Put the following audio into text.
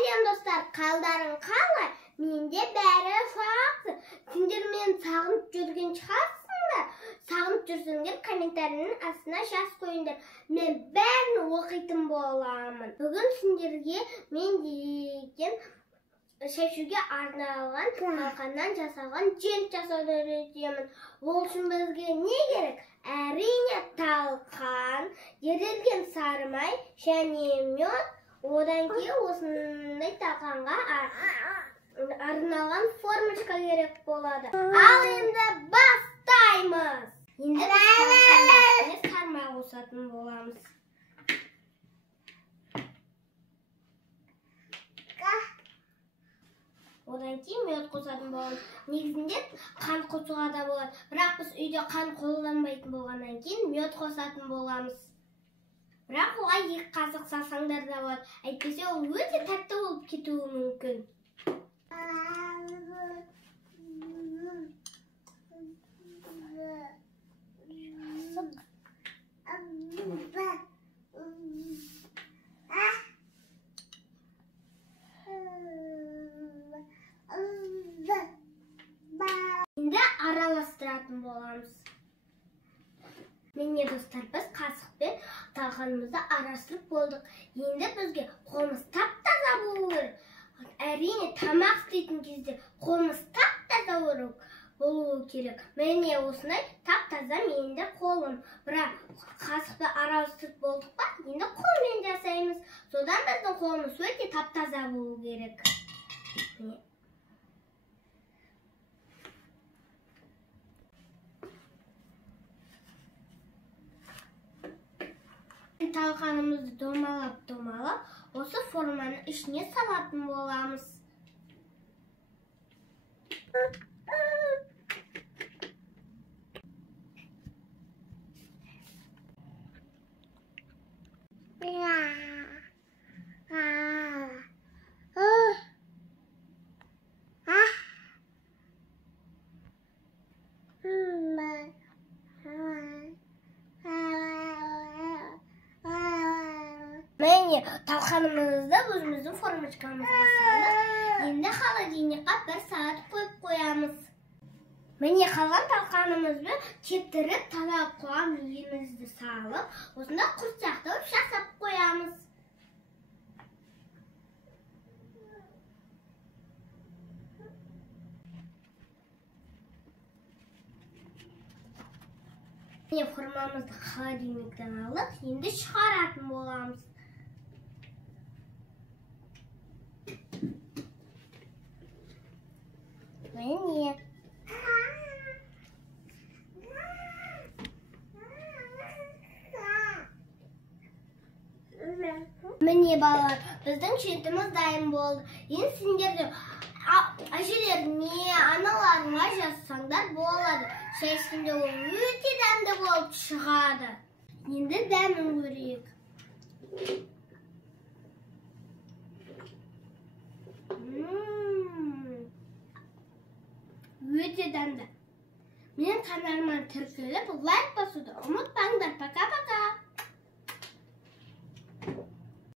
Сәлем достар, қалдарың қалай? Менде бәрі жақсы. Сендер мені сағынып жүрген шығарсыңдар. Сағынып жүрсеңдер комментарияның астына жаз қойыңдар. Мен бәрін оқитын боламын. Бүгін сендерге мен деген шешуге арналған талқаннан жасалған жент жасауды үйретемін. Ол үшін бізге не керек? Әрине талқан, ерілген сары май және мед. Одан кейін осындай талқанға арналған формочка керек болады. Ал енді бастаймыз. Енді біз сары май қосатын боламыз. Одан кейін мед қосатын боламыз. Негізінде қант қосуға да болады. Бірақ біз үйде қант қолданбайтын болғаннан кейін мед қосатын боламыз. Бірақ олай 2 қасық салсаңдар да болады. Әйтпесе ол өте тәтті болып кетуі мүмкін. Енді араластыратын боламыз. Міне достар, біз қасықпен талқанымызды араластырып болдық. Енді бізге қолымыз тап-таза болу керек. Әрине тамақ істейтін кезде қолымыз тап-таза болу керек. Міне осындай тап-таза менің де қолым. Бірақ қасықпен араластырып болдық па? Енді қолмен жасаймыз. Содан біздің қолымыз өте тап-таза болу керек. Талқанымызды домалап, осы форманың ішіне салатын боламыз. Міне талқанымызды өзіміздің формочкамызға салдық. Енді холодильникқа 1 сағат қойып қоямыз. Міне қалған талқанымызды кептіріп, тазалап қойған үйімізді салып, осында құрсақты жасап қоямыз. Міне формамызды холодильниктен алдық, енді шығаратын боламыз. Міне. Міне балалар, біздің жентіміз дайын болды. Енді сендерді әжелеріне, аналарыңа жазсаңдар болады. Шай ішкенде ол өте дәмді болып шығады. Енді дәмін көрейік. Өте дәмді. Менің каналыма тіркеліп, лайк басуды ұмытпаңдар. Пока-пока.